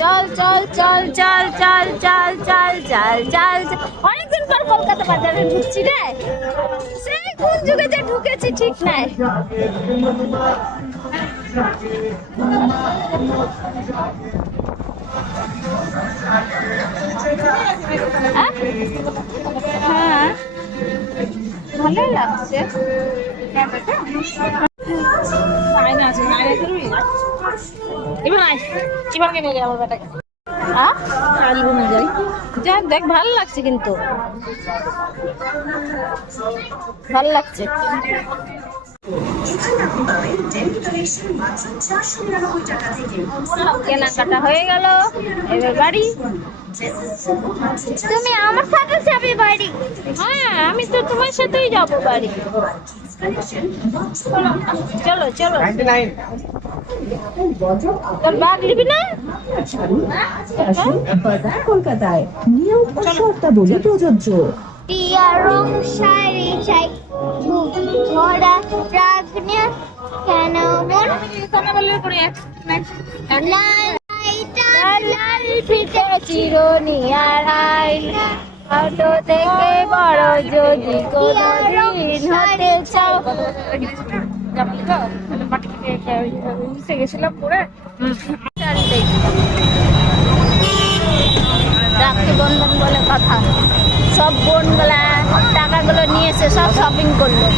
চল চল চল চল চল চল চল চল চল অনেকদিন পর কলকাতা বাজারে ঢুকছি রে, সেই কোন যুগে যে ঢুকেছি ঠিক নাই। হ্যাঁ ভালোই লাগছে। দেখ ভালো লাগছে, কিন্তু ভালো লাগছে। কেনাকাটা হয়ে গেল, এবার বাড়ি। তুমি আমার সাথে যাবে বাড়ি? হ্যাঁ আমি তো তোমার সাথেই যাবো বাড়ি। চলো চলো। তোর ব্যাগ নিবি না? কলকাতায় নিয়ম ও শর্তাবলী প্রযোজ্য। টিয়া রং শাড়ি চাই, ভরা রাগ নিয়ে কেন মন লাল ফিতে চিরনি আর আয়না, অটো থেকে বড় যদি কোনদিন হতে চাও। গেছিলাম পরে রাখি বন্ধন বলে কথা, সব বোনগুলা টাকাগুলো নিয়ে এসে সব শপিং করলো।